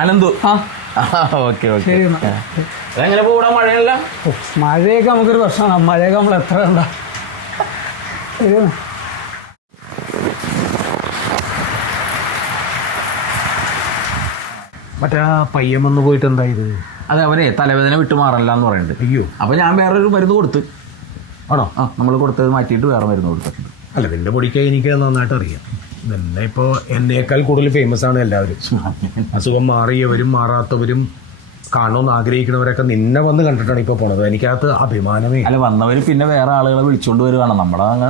Ananthu. Okay okay. അതെങ്ങനെ പോടാ? മഴയല്ല? മഴയൊക്കെ നമുക്കൊരു പ്രശ്നമാണ്. മഴയൊക്കെ നമ്മൾ എത്ര കണ്ട. ശരിയാണ്. മറ്റേ പയ്യൻ വന്ന് പോയിട്ട് എന്തായത്? അതെ, അവനെ തലവേദന വിട്ടു മാറല്ല എന്ന് പറയുന്നുണ്ട്. അയ്യോ. അപ്പോൾ ഞാൻ വേറൊരു മരുന്ന് കൊടുത്ത്. ആണോ? നമ്മൾ കൊടുത്തത് മാറ്റിയിട്ട് വേറെ മരുന്ന് കൊടുത്തിട്ടുണ്ട്. അല്ല, നിന്റെ പൊടിക്ക് എനിക്ക് നന്നായിട്ട് അറിയാം. നിന്നെ ഇപ്പോൾ എന്നേക്കാൾ കൂടുതൽ ഫേമസ് ആണ് എല്ലാവരും. അസുഖം മാറിയവരും മാറാത്തവരും കാണണമെന്ന് ആഗ്രഹിക്കുന്നവരൊക്കെ നിന്നെ വന്ന് കണ്ടിട്ടാണ് ഇപ്പോൾ പോണത്. എനിക്കകത്ത് അഭിമാനമേ. അല്ല, വന്നവർ പിന്നെ വേറെ ആളുകളെ വിളിച്ചുകൊണ്ട് വരുവാണ്.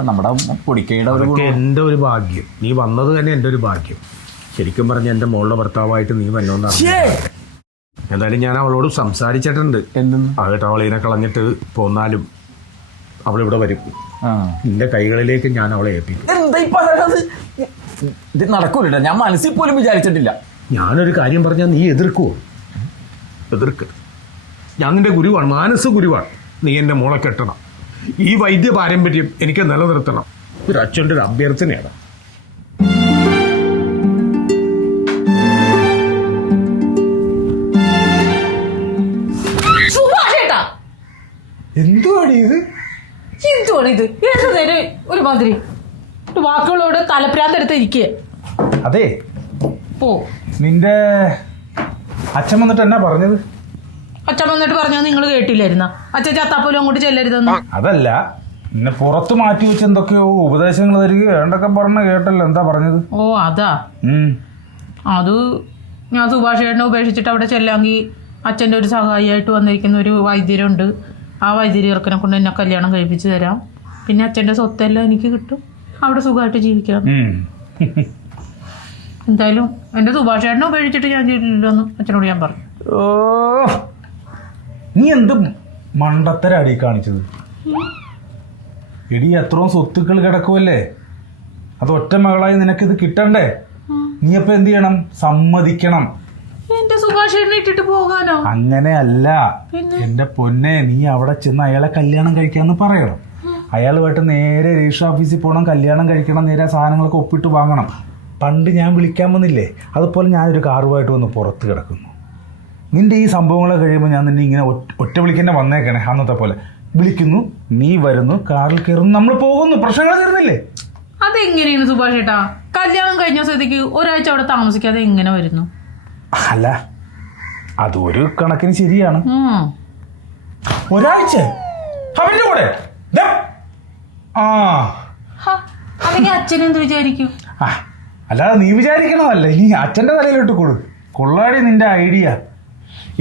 നമ്മുടെ പൊടിക്കയുടെ അതൊക്കെ എൻ്റെ ഒരു ഭാഗ്യം. നീ വന്നത് തന്നെ എൻ്റെ ഒരു ഭാഗ്യം. ശരിക്കും പറഞ്ഞ എൻ്റെ മോളുടെ ഭർത്താവായിട്ട് നീ വന്നോന്നാണ്. എന്തായാലും ഞാൻ അവളോട് സംസാരിച്ചിട്ടുണ്ട്. ആകട്ടെ, അവളിനെ കളഞ്ഞിട്ട് പോന്നാലും അവളിവിടെ വരും. നിന്റെ കൈകളിലേക്ക് ഞാൻ അവളെ ഏൽപ്പിക്കും. ഇത് നടക്കൂല. ഞാൻ മനസ്സിൽ പോലും വിചാരിച്ചിട്ടില്ല. ഞാനൊരു കാര്യം പറഞ്ഞാൽ നീ എതിർക്കുവോ? എതിർക്ക്. ഞാൻ നിന്റെ ഗുരുവാണ്, മാനസ ഗുരുവാണ്. നീ എൻ്റെ മോളെ കെട്ടണം. ഈ വൈദ്യ പാരമ്പര്യം എനിക്ക് നിലനിർത്തണം. ഒരു അച്ഛൻ്റെ ഒരു അഭ്യർത്ഥനയാണ്. എന്തുവാണ് ഇത്? ഏത് നേരം ഒരു മാതിരി വാക്കുകളോട് തലപ്രാന്തെടുത്ത് ഇരിക്കുക. അതെ, പോ. നിന്റെ അച്ഛൻ വന്നിട്ട് എന്നാ പറഞ്ഞത്? അച്ഛൻ വന്നിട്ട് പറഞ്ഞാൽ നിങ്ങൾ കേട്ടില്ലായിരുന്ന? അച്ഛൻ ചത്താപ്പോലും അങ്ങോട്ട് ചെല്ലരുതെന്ന്. അതല്ല, നിന്നെ പുറത്ത് മാറ്റി വെച്ച് എന്തൊക്കെയോ ഉപദേശങ്ങൾ തരികയോ എന്തൊക്കെ പറഞ്ഞ കേട്ടല്ലോ. എന്താ പറഞ്ഞത്? ഓ, അതാ. അത് ഞാൻ സുഭാഷ് ചേട്ടനെ ഉപേക്ഷിച്ചിട്ട് അവിടെ ചെല്ലാമെങ്കിൽ അച്ഛൻ്റെ ഒരു സഹായിയായിട്ട് വന്നിരിക്കുന്ന ഒരു വൈദ്യരുണ്ട്. ആ വൈദ്യുതി ഇറക്കനെ കൊണ്ട് എന്നെ കല്യാണം കഴിപ്പിച്ച് തരാം. പിന്നെ അച്ഛൻ്റെ സ്വത്തെല്ലാം എനിക്ക് കിട്ടും. അവിടെ സുഖമായിട്ട് ജീവിക്കാം. എന്തായാലും എൻ്റെ സുഭാഷ് ചേട്ടനെ ഉപേക്ഷിച്ചിട്ട് ഞാൻ ചെയ്തില്ലെന്ന് അച്ഛനോട് ഞാൻ പറഞ്ഞു. ഓ, നീ എന്ത് മണ്ടത്തരാടി കാണിച്ചത്? എടി, എത്രയും സ്വത്തുക്കൾ കിടക്കുമല്ലേ? അത് ഒറ്റ മകളായി നിനക്കിത് കിട്ടണ്ടേ? നീ അപ്പൊ എന്ത് ചെയ്യണം? സമ്മതിക്കണം. എന്റെ സുഭാഷ് ചേട്ടനെ ഇട്ടിട്ട് പോകാനോ? അങ്ങനെയല്ല എന്റെ പൊന്നെ, നീ അവിടെ ചെന്ന് അയാളെ കല്യാണം കഴിക്കാന്ന് പറയണം. അയാളുമായിട്ട് നേരെ രജിസ്റ്റർ ഓഫീസിൽ പോകണം, കല്യാണം കഴിക്കണം, നേരെ സാധനങ്ങളൊക്കെ ഒപ്പിട്ട് വാങ്ങണം. പണ്ട് ഞാൻ വിളിക്കാൻ വന്നില്ലേ, അതുപോലെ ഞാനൊരു കാറുമായിട്ട് വന്ന് പുറത്ത് കിടക്കുന്നു. നിന്റെ ഈ സംഭവങ്ങളൊക്കെ കഴിയുമ്പോൾ ഞാൻ നിന്നെ ഇങ്ങനെ ഒറ്റ വിളിക്കന്നെ വന്നേക്കണേ. അന്നത്തെ പോലെ വിളിക്കുന്നു, നീ വരുന്നു, കാറിൽ കയറുന്നു, നമ്മൾ പോകുന്നു, പ്രശ്നങ്ങൾ തീർന്നില്ലേ? അതെങ്ങനെയാണ് സുഭാഷ് ചേട്ടാ? കല്യാണം കഴിഞ്ഞ സ്ഥിതിക്ക് ഒരാഴ്ച അവിടെ താമസിക്കാതെ എങ്ങനെ വരുന്നു? അല്ല, അതൊരു കണക്കിന് ശരിയാണ്. ഒരാഴ്ച അവന്റെ കൂടെ അല്ലെങ്കിൽ അച്ഛനെന്ത് വിചാരിക്കും? അല്ലാതെ നീ വിചാരിക്കണമല്ല, നീ അച്ഛൻ്റെ തലയിലോട്ട് കൊള്ളാടി നിന്റെ ഐഡിയ.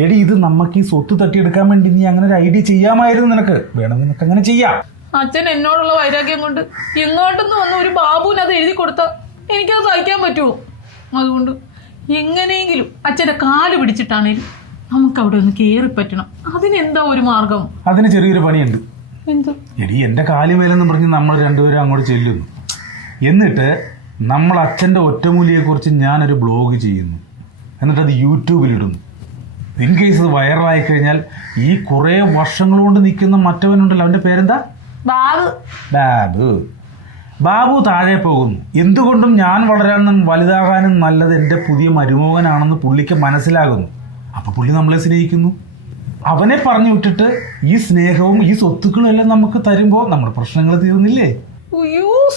എടി, ഇത് നമുക്ക് ഈ സ്വത്ത് തട്ടിയെടുക്കാൻ വേണ്ടി നീ അങ്ങനെ ഒരു ഐഡിയ ചെയ്യാമായിരുന്നു. നിനക്ക് വേണമെങ്കിൽ നിനക്ക് അങ്ങനെ ചെയ്യാം. അച്ഛൻ എന്നോടുള്ള വൈരാഗ്യം കൊണ്ട് ഇങ്ങോട്ടൊന്ന് വന്ന് ഒരു ബാബുവിന് അത് എഴുതി കൊടുത്താൽ എനിക്കത് സഹിക്കാൻ പറ്റുമോ? അതുകൊണ്ട് എങ്ങനെയെങ്കിലും അച്ഛൻ്റെ കാല് പിടിച്ചിട്ടാണേലും നമുക്ക് അവിടെ ഒന്ന് കയറി പറ്റണം. അതിനെന്താ ഒരു മാർഗം? അതിന് ചെറിയൊരു പണിയുണ്ട്. എന്ത്? എടി, എൻ്റെ കാലുമേലെന്ന് പറഞ്ഞ് നമ്മൾ രണ്ടുപേരും അങ്ങോട്ട് ചെല്ലുന്നു. എന്നിട്ട് നമ്മൾ അച്ഛൻ്റെ ഒറ്റമൂലിയെക്കുറിച്ച് ഞാനൊരു ബ്ലോഗ് ചെയ്യുന്നു. എന്നിട്ട് അത് യൂട്യൂബിലിടുന്നു. ഇൻ കേസ് അത് വൈറലായി കഴിഞ്ഞാൽ ഈ കുറേ വർഷങ്ങൾ കൊണ്ട് നിൽക്കുന്ന മറ്റവനുണ്ടല്ലോ, അവൻ്റെ പേരെന്താ? ബാബു താഴെ പോകുന്നു. എന്തുകൊണ്ടും ഞാൻ വളരാനും വലുതാകാനും നല്ലത് എൻ്റെ പുതിയ മരുമകനാണെന്ന് പുള്ളിക്ക് മനസ്സിലാകുന്നു. അപ്പൊ പുള്ളി നമ്മളെ സ്നേഹിക്കുന്നു. അവനെ പറഞ്ഞു വിട്ടിട്ട് ഈ സ്നേഹവും ഈ സ്വത്തുക്കളും എല്ലാം നമുക്ക് തരുമ്പോൾ നമ്മുടെ പ്രശ്നങ്ങൾ തീർന്നില്ലേ?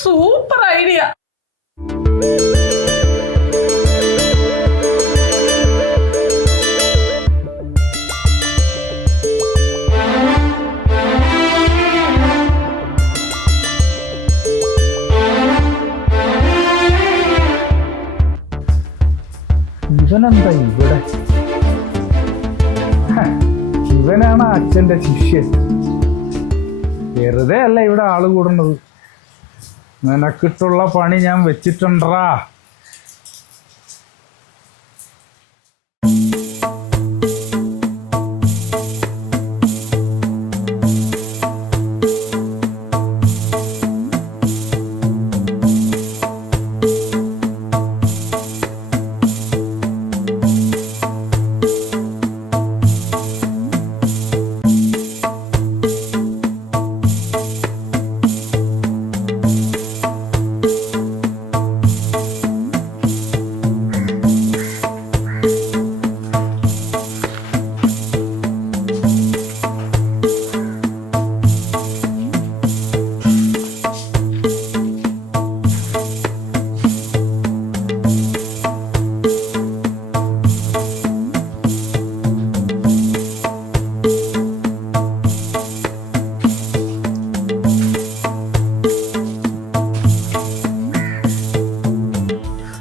Super idea. ഇവനെന്താ ഇവിടെ? ഇവനാണ് അച്ഛൻ്റെ ശിഷ്യൻ. വെറുതെ അല്ല ഇവിടെ ആള് കൂടുന്നത്. നിനക്കിട്ടുള്ള പണി ഞാൻ വെച്ചിട്ടുണ്ടാ.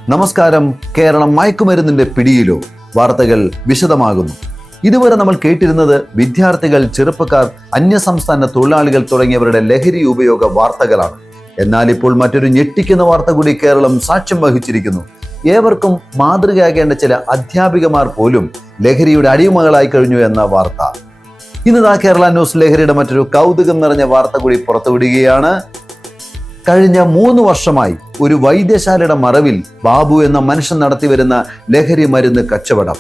നമസ്കാരം. കേരളം മയക്കുമരുന്നിന്റെ പിടിയിലോ? വാർത്തകൾ വിശദമാകുന്നു. ഇതുവരെ നമ്മൾ കേട്ടിരുന്നത് വിദ്യാർത്ഥികൾ, ചെറുപ്പക്കാർ, അന്യസംസ്ഥാന തൊഴിലാളികൾ തുടങ്ങിയവരുടെ ലഹരി ഉപയോഗ വാർത്തകളാണ്. എന്നാൽ ഇപ്പോൾ മറ്റൊരു ഞെട്ടിക്കുന്ന വാർത്ത കൂടി കേരളം സാക്ഷ്യം വഹിച്ചിരിക്കുന്നു. ഏവർക്കും മാതൃകയാകേണ്ട ചില അധ്യാപികമാർ പോലും ലഹരിയുടെ അടിമകളായി കഴിഞ്ഞു എന്ന വാർത്ത. ഇന്നതാ കേരള ന്യൂസ് ലഹരിയുടെ മറ്റൊരു കൗതുകം നിറഞ്ഞ വാർത്ത കൂടി പുറത്തുവിടുകയാണ്. കഴിഞ്ഞ 3 വർഷമായി ഒരു വൈദ്യശാലയുടെ മറവിൽ ബാബു എന്ന മനുഷ്യൻ നടത്തിവരുന്ന ലഹരി മരുന്ന് കച്ചവടം.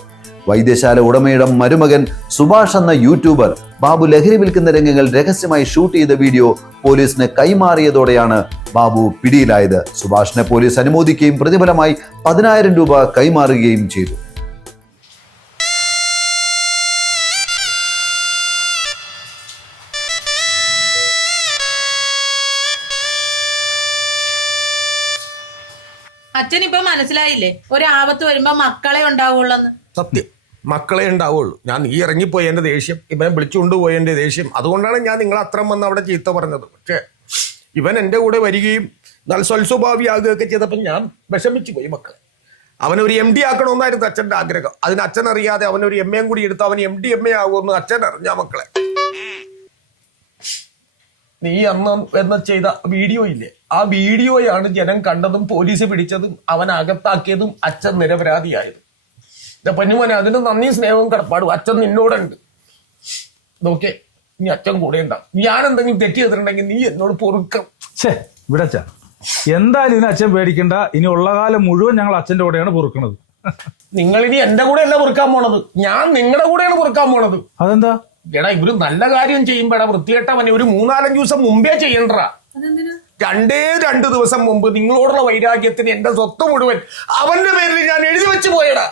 വൈദ്യശാല ഉടമയുടെ മരുമകൻ സുഭാഷ് എന്ന യൂട്യൂബർ ബാബു ലഹരി വിൽക്കുന്ന രംഗങ്ങൾ രഹസ്യമായി ഷൂട്ട് ചെയ്ത വീഡിയോ പോലീസിന് കൈമാറിയതോടെയാണ് ബാബു പിടിയിലായത്. സുഭാഷിനെ പോലീസ് അനുമോദിക്കുകയും പ്രതിഫലമായി 10,000 രൂപ കൈമാറുകയും ചെയ്തു. അച്ഛനിപ്പോ മനസ്സിലായില്ലേ, ഒരാപത്ത് വരുമ്പോ മക്കളെ ഉണ്ടാവുള്ളന്ന്? സത്യം, മക്കളെ ഉണ്ടാവുള്ളൂ. ഞാൻ നീ ഇറങ്ങിപ്പോയി എൻ്റെ ദേഷ്യം, ഇവനെ വിളിച്ചുകൊണ്ടുപോയി എൻ്റെ ദേഷ്യം, അതുകൊണ്ടാണ് ഞാൻ നിങ്ങൾ അത്രയും വന്ന് അവിടെ ചീത്ത പറഞ്ഞത്. പക്ഷേ ഇവൻ എൻ്റെ കൂടെ വരികയും എന്നാൽ സ്വൽസ്വഭാവിയാകുകയൊക്കെ ചെയ്തപ്പോൾ ഞാൻ വിഷമിച്ചു പോയി. മക്കളെ അവനൊരു MD ആക്കണമെന്നായിരുന്നു അച്ഛൻ്റെ ആഗ്രഹം. അതിന് അച്ഛൻ അറിയാതെ അവനൊരു MA കൂടി എടുത്ത് അവൻ MD MA ആകുമെന്ന് അച്ഛൻ അറിഞ്ഞാ. മക്കളെ, നീ അന്ന് ചെയ്ത വീഡിയോ ഇല്ലേ, ആ വീഡിയോയാണ് ജനം കണ്ടതും പോലീസ് പിടിച്ചതും അവൻ അകത്താക്കിയതും അച്ഛൻ നിരപരാധിയായത്. പൊന്നുമോനെ, അതിന് നന്ദി സ്നേഹവും കടപ്പാടും അച്ഛൻ നിന്നോടുണ്ട്. നോക്കേ, നീ അച്ഛൻ കൂടെ ഉണ്ടാവും. ഞാൻ എന്തെങ്കിലും തെറ്റ് ചെയ്തിട്ടുണ്ടെങ്കിൽ നീ എന്നോട് പൊറുക്കം. ഇവിടെ അച്ഛാ, എന്തായാലും ഇതിന് അച്ഛൻ പേടിക്കണ്ട. ഇനി ഉള്ള കാലം മുഴുവൻ ഞങ്ങൾ അച്ഛന്റെ കൂടെയാണ് പൊറുക്കണത്. നിങ്ങൾ ഇനി എന്റെ കൂടെ അല്ല പൊറുക്കാൻ പോണത്, ഞാൻ നിങ്ങളുടെ കൂടെയാണ് പൊറുക്കാൻ പോണത്. അതെന്താ? എടാ, ഇവര് നല്ല കാര്യം ചെയ്യുമ്പോടാ വൃത്തികെട്ടവനെ ഒരു 3-4 ദിവസം മുമ്പേ ചെയ്യണ്ടാ. 2 ദിവസം മുമ്പ് നിങ്ങളോടുള്ള വൈരാഗ്യത്തിന് എന്റെ സ്വത്ത് മുഴുവൻ അവന്റെ പേരിൽ ഞാൻ എഴുതി വെച്ച് പോയടാ.